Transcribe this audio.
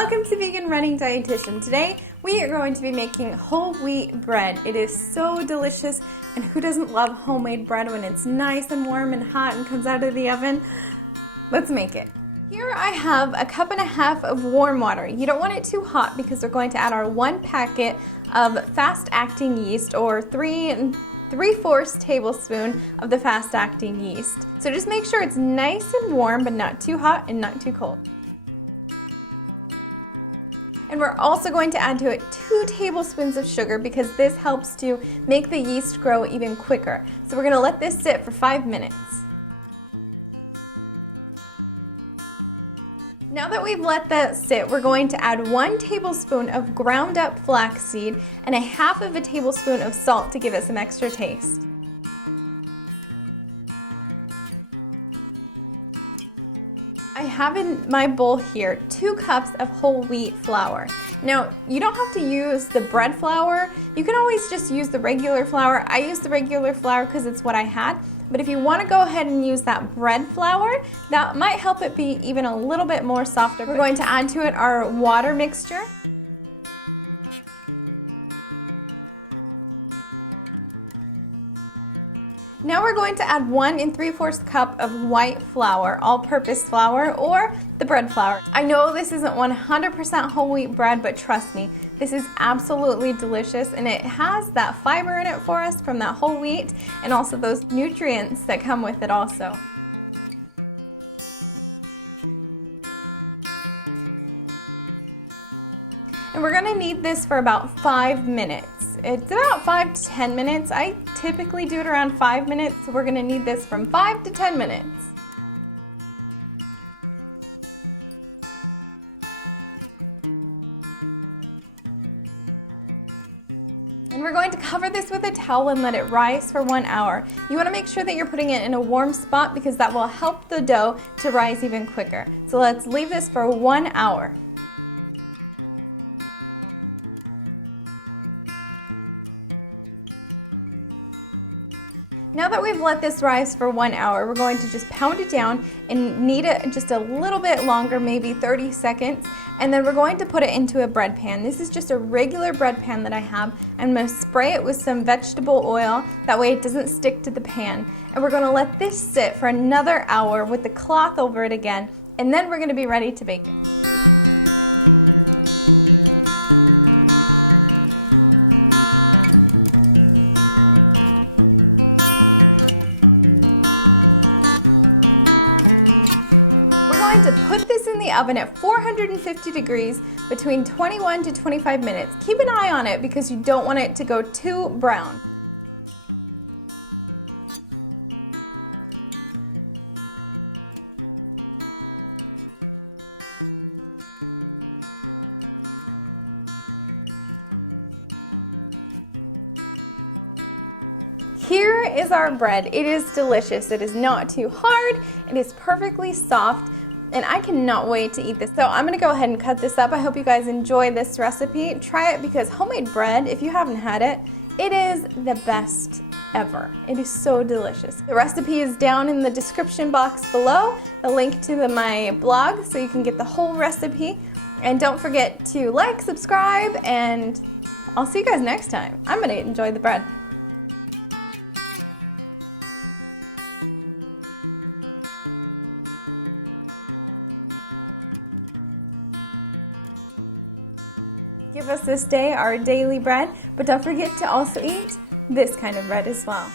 Welcome to Vegan Running Dietitian. Today we are going to be making whole wheat bread. It is so delicious, and who doesn't love homemade bread when it's nice and warm and hot and comes out of the oven? Let's make it. Here I have a cup and a half of warm water. You don't want it too hot because we're going to add our 1 packet of fast-acting yeast, or 3 3/4 tablespoon of the fast-acting yeast. So just make sure it's nice and warm, but not too hot and not too cold. And we're also going to add to it 2 tablespoons of sugar because this helps to make the yeast grow even quicker. So we're going to let this sit for 5 minutes. Now that we've let that sit, we're going to add 1 tablespoon of ground up flaxseed and 1/2 tablespoon of salt to give it some extra taste. I have in my bowl here 2 cups of whole wheat flour. Now, you don't have to use the bread flour. You can always just use the regular flour. I use the regular flour because it's what I had. But if you want to go ahead and use that bread flour, that might help it be even a little bit more softer. We're going to add to it our water mixture. Now we're going to add 1 3/4 cup of white flour, all-purpose flour, or the bread flour. I know this isn't 100% whole wheat bread, but trust me, this is absolutely delicious, and it has that fiber in it for us from that whole wheat, and also those nutrients that come with it also. And we're gonna knead this for about 5 minutes. It's about 5 to 10 minutes. I typically do it around 5 minutes, so we're gonna knead this from 5 to 10 minutes. And we're going to cover this with a towel and let it rise for 1 hour. You wanna make sure that you're putting it in a warm spot because that will help the dough to rise even quicker. So let's leave this for 1 hour. Now that we've let this rise for 1 hour, we're going to just pound it down and knead it just a little bit longer, maybe 30 seconds, and then we're going to put it into a bread pan. This is just a regular bread pan that I have. I'm going to spray it with some vegetable oil, that way it doesn't stick to the pan. And we're going to let this sit for another hour with the cloth over it again, and then we're going to be ready to bake it. We're going to put this in the oven at 450 degrees between 21 to 25 minutes. Keep an eye on it because you don't want it to go too brown. Here is our bread. It is delicious. It is not too hard. It is perfectly soft. And I cannot wait to eat this. So I'm gonna go ahead and cut this up. I hope you guys enjoy this recipe. Try it because homemade bread, if you haven't had it, it is the best ever. It is so delicious. The recipe is down in the description box below, a link to my blog so you can get the whole recipe. And don't forget to like, subscribe, and I'll see you guys next time. I'm gonna enjoy the bread. Give us this day our daily bread, but don't forget to also eat this kind of bread as well.